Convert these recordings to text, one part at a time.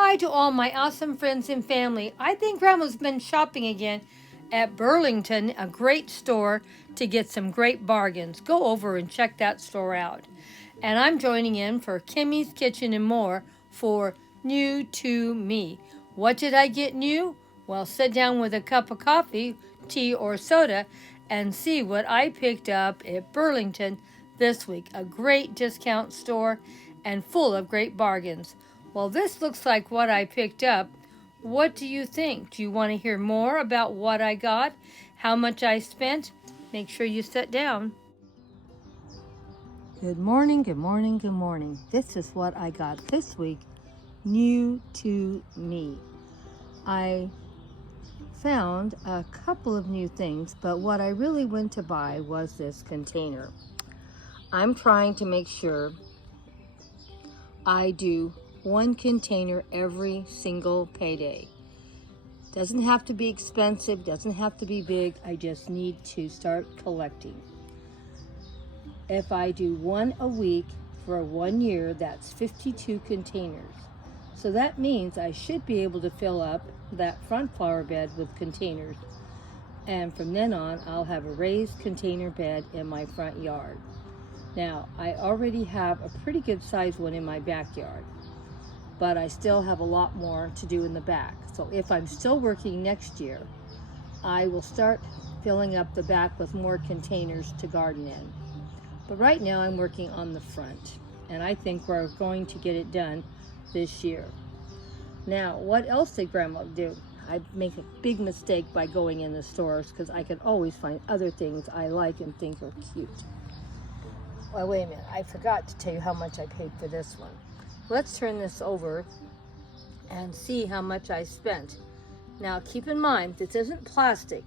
Hi to all my awesome friends and family. I think Grandma's been shopping again at Burlington, a great store to get some great bargains. Go over and check that store out. And I'm joining in for Kimmy's Kitchen and More for New to Me. What did I get new? Well, sit down with a cup of coffee, tea, or soda and see what I picked up at Burlington this week. A great discount store and full of great bargains. Well, this looks like what I picked up. What do you think? Do you want to hear more about what I got? How much I spent? Make sure you sit down. Good morning, good morning, good morning. This is what I got this week, new to me. I found a couple of new things, but what I really went to buy was this container. I'm trying to make sure I do one container every single payday. Doesn't have to be expensive, doesn't have to be big. I just need to start collecting. If I do one a week for 1 year, that's 52 containers. So that means I should be able to fill up that front flower bed with containers. And from then on, I'll have a raised container bed in my front yard. Now, I already have a pretty good sized one in my backyard, but I still have a lot more to do in the back. So if I'm still working next year, I will start filling up the back with more containers to garden in. But right now I'm working on the front, and I think we're going to get it done this year. Now, what else did Grandma do? I make a big mistake by going in the stores because I can always find other things I like and think are cute. Well, wait a minute, I forgot to tell you how much I paid for this one. Let's turn this over and see how much I spent. Now keep in mind, this isn't plastic.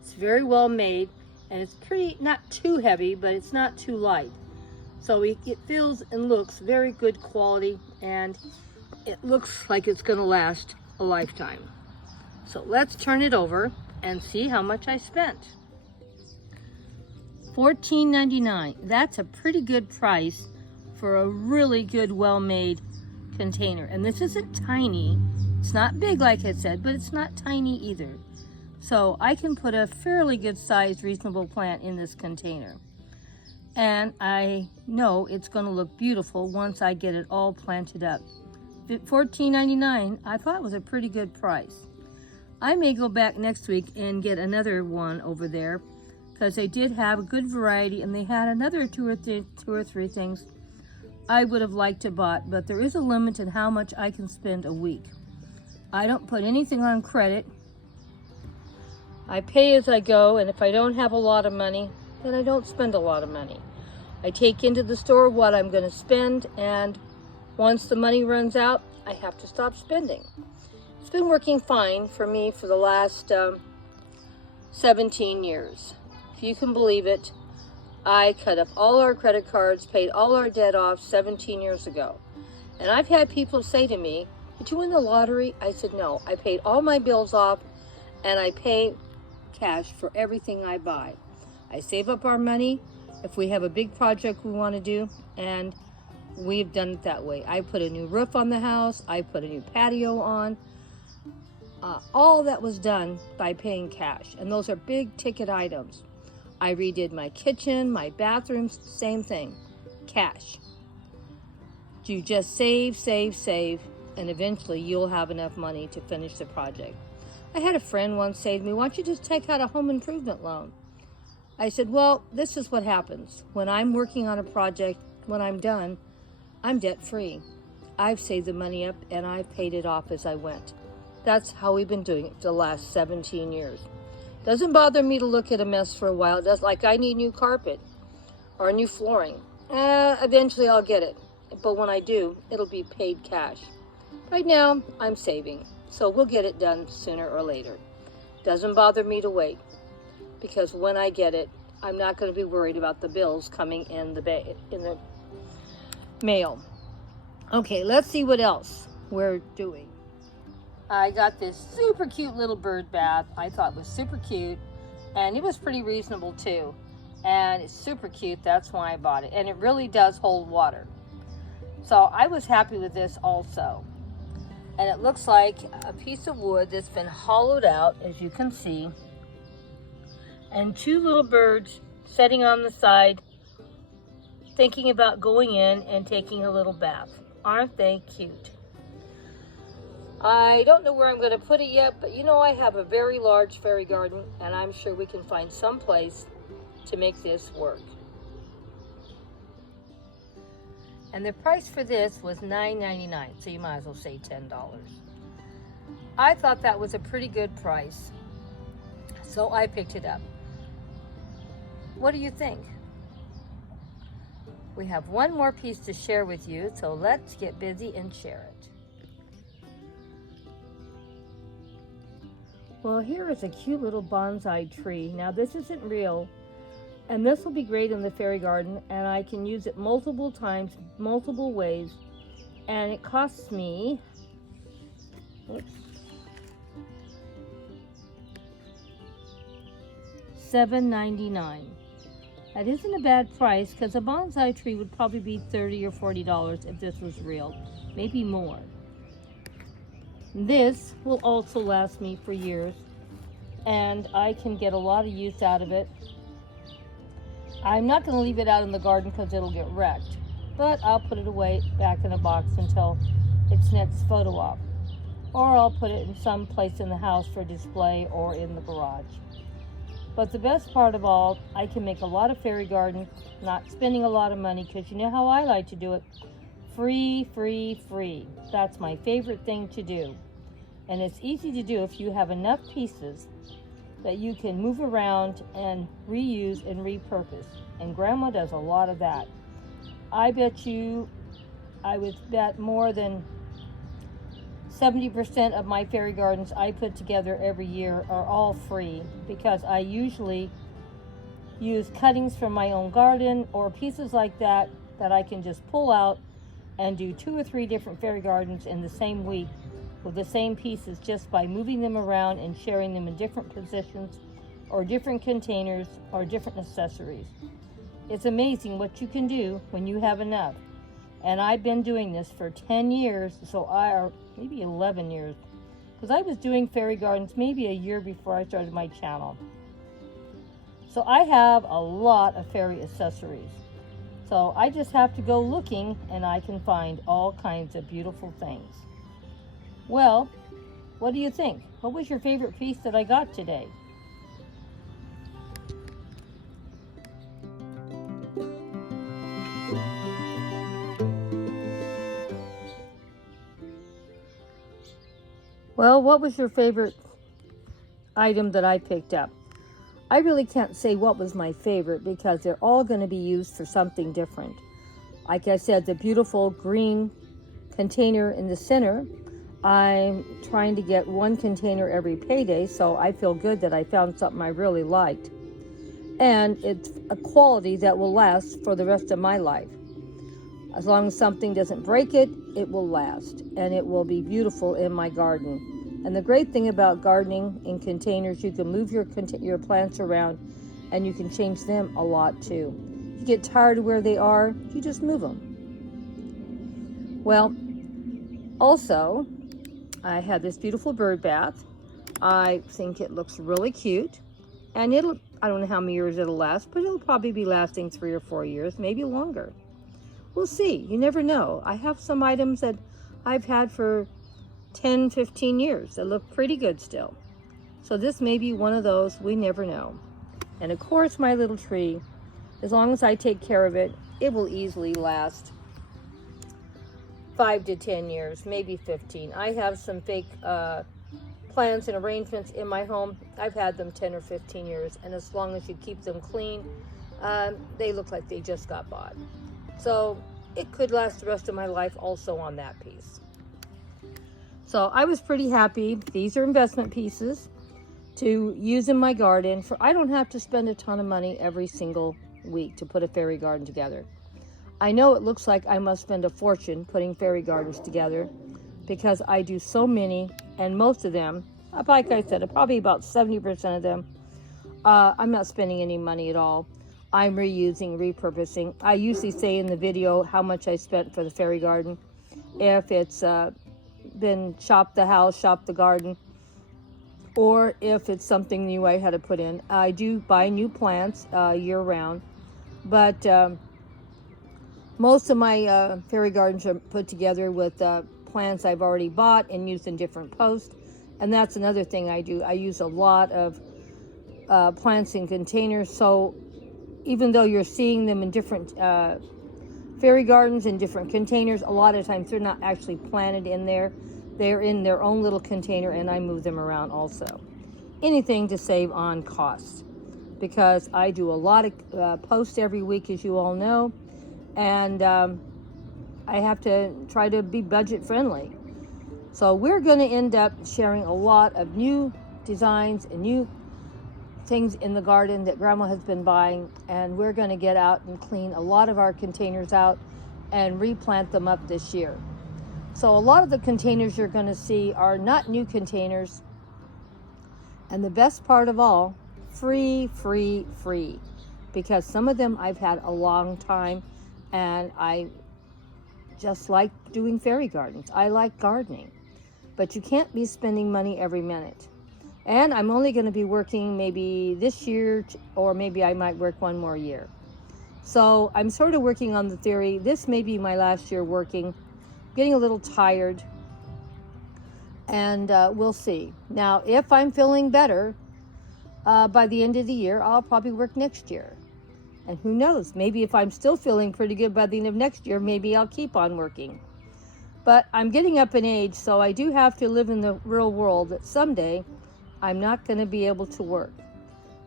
It's very well made and it's pretty, not too heavy, but it's not too light. So it feels and looks very good quality, and it looks like it's gonna last a lifetime. So let's turn it over and see how much I spent. $14.99. That's a pretty good price for a really good, well-made container. And this isn't tiny. It's not big like I said, but it's not tiny either. So I can put a fairly good sized, reasonable plant in this container. And I know it's going to look beautiful once I get it all planted up. $14.99, I thought was a pretty good price. I may go back next week and get another one over there, because they did have a good variety and they had another two or three things I would have liked to bought, but there is a limit in how much I can spend a week. I don't put anything on credit. I pay as I go, and if I don't have a lot of money, then I don't spend a lot of money. I take into the store what I'm going to spend, and once the money runs out, I have to stop spending. It's been working fine for me for the last 17 years. If you can believe it, I cut up all our credit cards, paid all our debt off 17 years ago. And I've had people say to me, "Did you win the lottery?" I said, "No, I paid all my bills off and I pay cash for everything I buy. I save up our money if we have a big project we want to do, and we've done it that way. I put a new roof on the house, I put a new patio on. All that was done by paying cash, and those are big ticket items. I redid my kitchen, my bathrooms, same thing, cash. You just save, save, save, and eventually you'll have enough money to finish the project. I had a friend once say to me, "Why don't you just take out a home improvement loan?" I said, well, this is what happens. When I'm working on a project, when I'm done, I'm debt free. I've saved the money up and I've paid it off as I went. That's how we've been doing it for the last 17 years. Doesn't bother me to look at a mess for a while. It does, like I need new carpet or new flooring. Eventually I'll get it. But when I do, it'll be paid cash. Right now, I'm saving. So we'll get it done sooner or later. Doesn't bother me to wait, because when I get it, I'm not going to be worried about the bills coming in the mail. Okay, let's see what else we're doing. I got this super cute little bird bath. I thought it was super cute, and it was pretty reasonable too. And it's super cute, that's why I bought it. And it really does hold water. So I was happy with this also. And it looks like a piece of wood that's been hollowed out, as you can see. And two little birds sitting on the side, thinking about going in and taking a little bath. Aren't they cute? I don't know where I'm going to put it yet, but you know I have a very large fairy garden, and I'm sure we can find some place to make this work. And the price for this was $9.99, so you might as well say $10. I thought that was a pretty good price, so I picked it up. What do you think? We have one more piece to share with you, so let's get busy and share it. Well, here is a cute little bonsai tree. Now this isn't real, and this will be great in the fairy garden, and I can use it multiple times, multiple ways, and it costs me, $7.99. That isn't a bad price, because a bonsai tree would probably be $30 or $40 if this was real, maybe more. This will also last me for years, and I can get a lot of use out of it. I'm not going to leave it out in the garden because it'll get wrecked, but I'll put it away back in a box until its next photo op. Or I'll put it in some place in the house for display or in the garage. But the best part of all, I can make a lot of fairy gardens, not spending a lot of money, because you know how I like to do it. Free, free, free. That's my favorite thing to do. And it's easy to do if you have enough pieces that you can move around and reuse and repurpose. And Grandma does a lot of that. I would bet more than 70% of my fairy gardens I put together every year are all free, because I usually use cuttings from my own garden or pieces like that that I can just pull out and do 2 or 3 different fairy gardens in the same week with the same pieces, just by moving them around and sharing them in different positions or different containers or different accessories. It's amazing what you can do when you have enough. And I've been doing this for 10 years, or maybe 11 years, because I was doing fairy gardens maybe a year before I started my channel. So I have a lot of fairy accessories. So I just have to go looking, and I can find all kinds of beautiful things. Well, what do you think? What was your favorite piece that I got today? Well, what was your favorite item that I picked up? I really can't say what was my favorite, because they're all going to be used for something different. Like I said, the beautiful green container in the center, I'm trying to get 1 container every payday, so I feel good that I found something I really liked. And it's a quality that will last for the rest of my life. As long as something doesn't break it, it will last, and it will be beautiful in my garden. And the great thing about gardening in containers, you can move your plants around, and you can change them a lot too. If you get tired of where they are, you just move them. Well, also, I had this beautiful bird bath. I think it looks really cute, and I don't know how many years it'll last, but it'll probably be lasting 3 or 4 years, maybe longer. We'll see. You never know. I have some items that I've had for 10, 15 years that look pretty good still. So this may be one of those. We never know. And of course, my little tree, as long as I take care of it, it will easily last 5 to 10 years, maybe 15. I have some fake plants and arrangements in my home. I've had them 10 or 15 years, and as long as you keep them clean, they look like they just got bought. So it could last the rest of my life also on that piece. So I was pretty happy. These are investment pieces to use in my garden. I don't have to spend a ton of money every single week to put a fairy garden together. I know it looks like I must spend a fortune putting fairy gardens together, because I do so many, and most of them, like I said, probably about 70% of them, I'm not spending any money at all. I'm reusing, repurposing. I usually say in the video how much I spent for the fairy garden. If it's been shop the house, shop the garden, or if it's something new I had to put in. I do buy new plants year round, but most of my fairy gardens are put together with plants I've already bought and used in different posts. And that's another thing I do. I use a lot of plants in containers. So even though you're seeing them in different fairy gardens in different containers, a lot of times they're not actually planted in there. They're in their own little container, and I move them around also. Anything to save on costs, because I do a lot of posts every week, as you all know, and I have to try to be budget friendly. So we're going to end up sharing a lot of new designs and new things in the garden that Grandma has been buying, and we're going to get out and clean a lot of our containers out and replant them up this year. So a lot of the containers you're going to see are not new containers, and the best part of all, free, because some of them I've had a long time, and I just like doing fairy gardens. I like gardening, but you can't be spending money every minute. And I'm only going to be working maybe this year, or maybe I might work one more year. So I'm sort of working on the theory, this may be my last year working, getting a little tired, and we'll see. Now, if I'm feeling better by the end of the year, I'll probably work next year. And who knows, maybe if I'm still feeling pretty good by the end of next year, maybe I'll keep on working. But I'm getting up in age, so I do have to live in the real world that someday I'm not going to be able to work.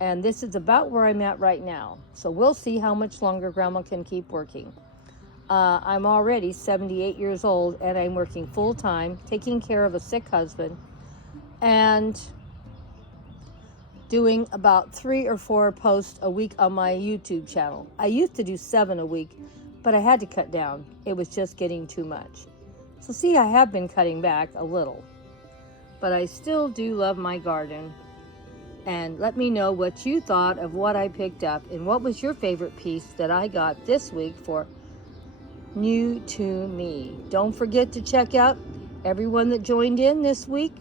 And this is about where I'm at right now. So we'll see how much longer Grandma can keep working. I'm already 78 years old, and I'm working full time, taking care of a sick husband, and doing about 3 or 4 posts a week on my YouTube channel. I used to do 7 a week, but I had to cut down. It was just getting too much. So see, I have been cutting back a little, but I still do love my garden. And let me know what you thought of what I picked up, and what was your favorite piece that I got this week for New to Me. Don't forget to check out everyone that joined in this week.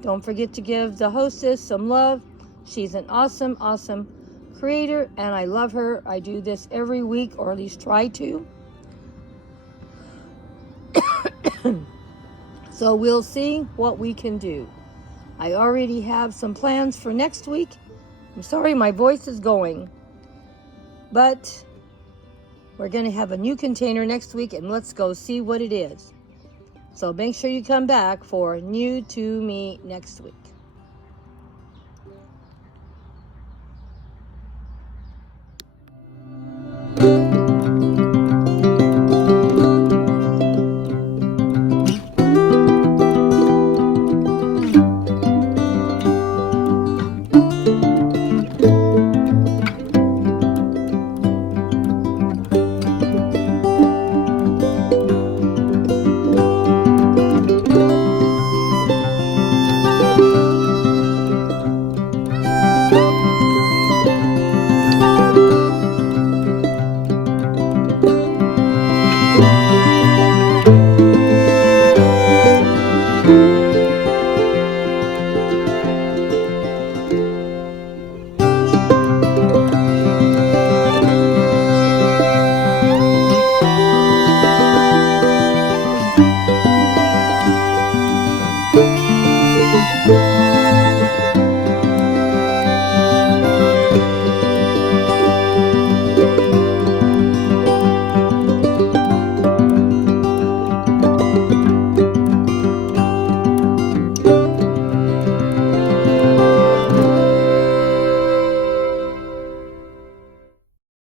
Don't forget to give the hostess some love. She's an awesome creator, and I love her. I do this every week, or at least try to. So we'll see what we can do. I already have some plans for next week. I'm sorry my voice is going, but we're going to have a new container next week, and let's go see what it is. So make sure you come back for New to Me next week.